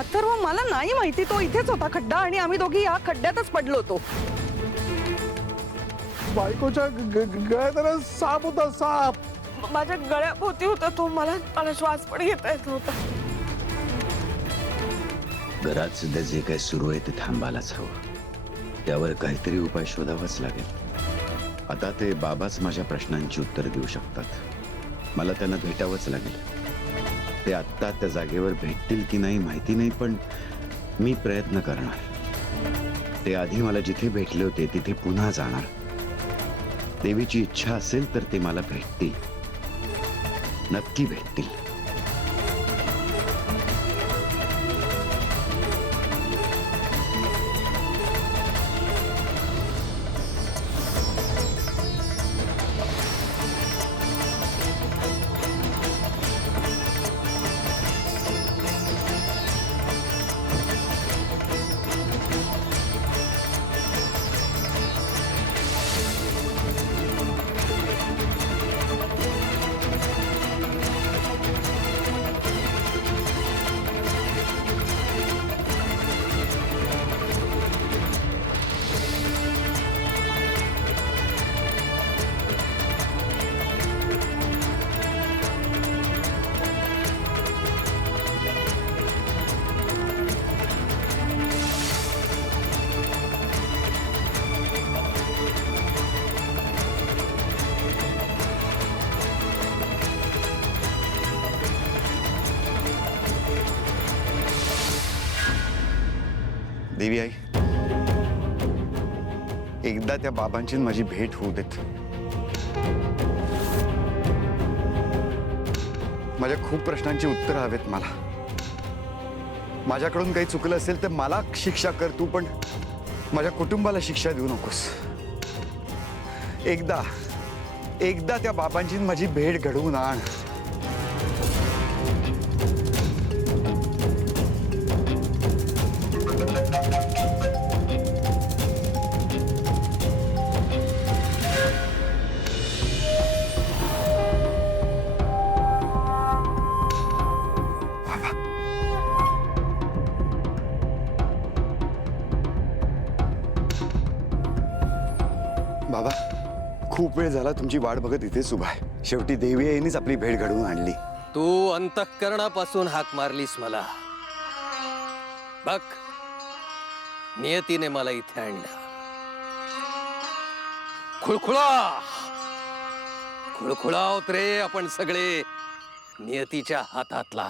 अथर्व, मला नाही माहिती. तो इथेच होता खड्डा आणि आम्ही दोघी या खड्ड्यातच पडलो होतो. बायकोच्या गळ्यात साप होता, साप. माझ्या गळ्याभोवती होता तो. मला श्वास पण घेता येत नव्हता. घरात सध्या जे काही सुरू आहे ते थांबायलाच हवं. त्यावर काहीतरी उपाय शोधावाच लागेल. आता ते बाबाच माझ्या प्रश्नांची उत्तर देऊ शकतात. मला त्यांना भेटावंच लागेल. ते आत्ता त्या जागेवर भेटतील की नाही माहिती नाही, पण मी प्रयत्न करणार. ते आधी मला जिथे भेटले होते तिथे पुन्हा जाणार. देवीची इच्छा असेल तर ते मला भेटतील, नक्की भेटतील. देवी आई, एकदा त्या बाबांची माझी भेट होऊ देत. माझ्या खूप प्रश्नांची उत्तरं हवेत मला. माझ्याकडून काही चुकलं असेल तर मला शिक्षा कर तू, पण माझ्या कुटुंबाला शिक्षा देऊ नकोस. एकदा त्या बाबांची माझी भेट घडवून आण. बाबा, खूप वेळ झाला तुमची वाट बघत इथेच उभा आहे. शेवटी देवी आईनेच आपली भेट घडवून आणली. तू अंतःकरणापासून हाक मारलीस मला. बघ, नियतीने मला इथे आणलं. खुळखुळावत रे आपण सगळे नियतीच्या हातातला.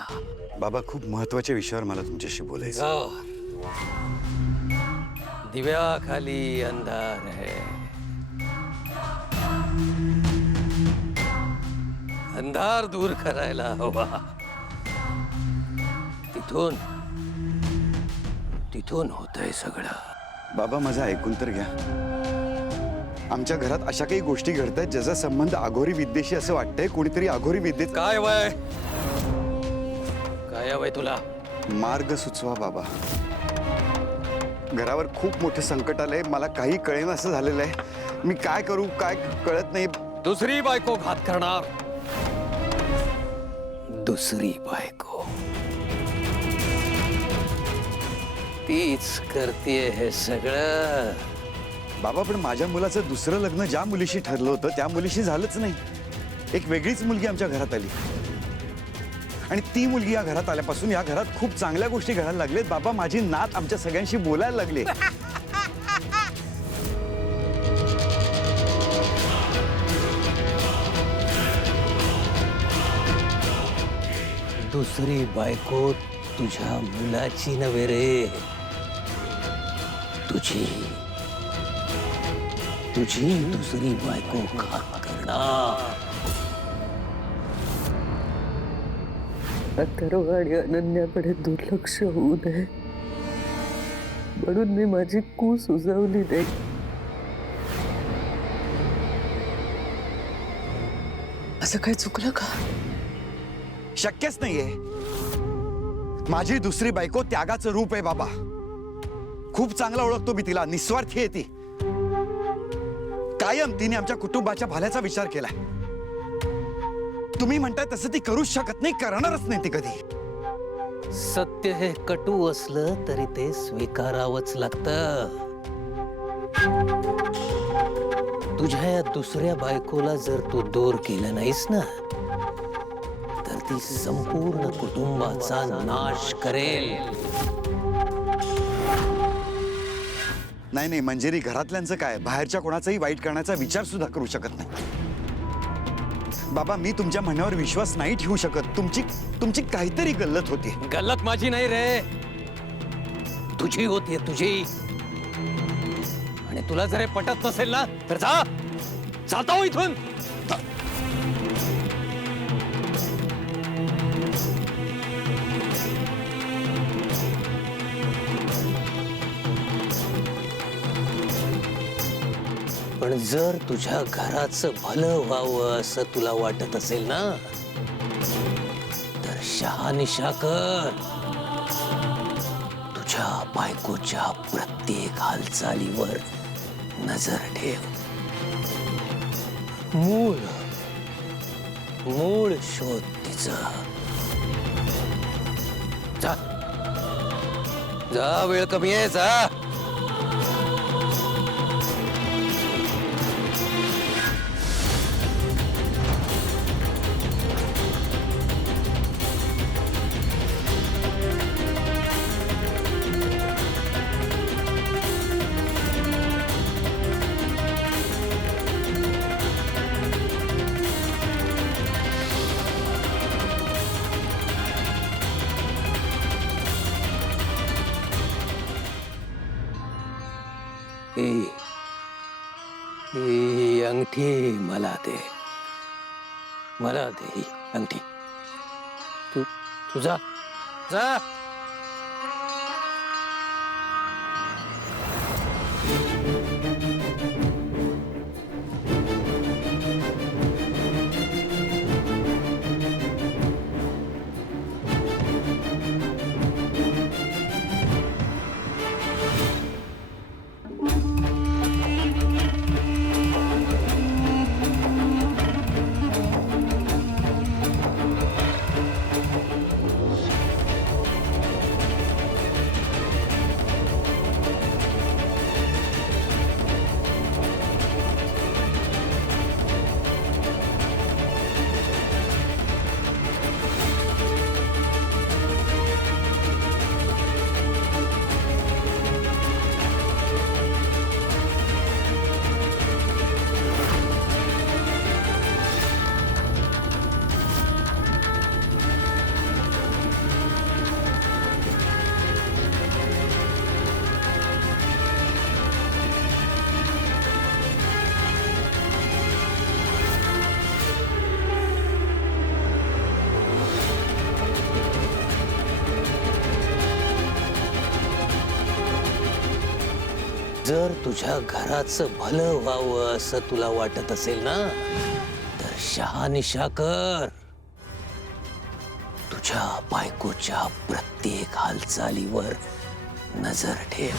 बाबा, खूप महत्वाच्या विषयावर मला तुमच्याशी बोलायचं. दिव्याखाली अंधार है, अंधार दूर करायला हवा. तिथून होतंय सगळं. बाबा, माझं ऐकून तर घ्या. आमच्या घरात अशा काही गोष्टी घडतायत ज्याचा संबंध अघोरी विद्येशी असं वाटतंय कोणीतरी अघोरी विद्येत. काय हवंय तुला? मार्ग सुचवा बाबा. घरावर खूप मोठं संकट आलंय. मला काही कळेना असं झालेलं आहे. मी काय करू काय कळत नाही. दुसरी बायको घात करणार. दुसरी बायको तीच करतेय हे सगळं. बाबा, पण माझ्या मुलाचं दुसरं लग्न ज्या मुलीशी ठरलं होतं त्या मुलीशी झालंच नाही. एक वेगळीच मुलगी आमच्या घरात आली आणि ती मुलगी या घरात आल्यापासून या घरात खूप चांगल्या गोष्टी घडायला लागलेत. बाबा, माझी नात आमच्या सगळ्यांशी बोलायला लागली. दुसरी बायको तुझ्या मुलाची नव्हे रे, तुझी दुसरी बायको घात करणार. अथर्व आणि अनन्याकडे दुर्लक्ष होऊ नये म्हणून मी माझी कू सुजवली नाही. असं काही चुकलं का? शक्यच नाहीये. माझी दुसरी बायको त्यागाचं रूप आहे बाबा. खूप चांगला ओळखतो मी तिला. निस्वार्थी आहे ती. कायम तिने आमच्या कुटुंबाच्या भल्याचा विचार केलाय. तुम्ही म्हणताय तसं ती करूच शकत नाही, करणारच नाही ती कधी. सत्य हे कटू असलं तरी ते स्वीकारावंच लागतं. तुझ्या या दुसऱ्या बायकोला जर तू दूर केलं नाहीस ना, तर ती संपूर्ण कुटुंबाचा नाश करेल. नाही नाही, मंजिरी घरातल्यांचं काय, बाहेरच्या कोणाचाही वाईट करण्याचा विचार सुद्धा करू शकत नाही. बाबा, मी तुमच्या म्हणण्यावर विश्वास नाही ठेवू शकत. तुमची काहीतरी गल्लत होती. गल्लत माझी नाही रे, तुझी होती, तुझी. आणि तुला जर हे पटत नसेल ना, तर जाता हो इथून. पण जर तुझ्या घराचं भलं व्हावं असं तुला वाटत असेल ना, तर शहानिशा कर. तुझ्या बायकोच्या प्रत्येक हालचालीवर नजर ठेव. मूळ शोध तिचं. जा, वेळ कमी आहे, जा. ही अंगठी मला दे, ही अंगठी. तू जा. जर तुझ्या घराचं भलं व्हावं असं तुला वाटत असेल ना, तर शहानिशा कर. तुझ्या बायकोच्या प्रत्येक हालचालीवर नजर ठेव.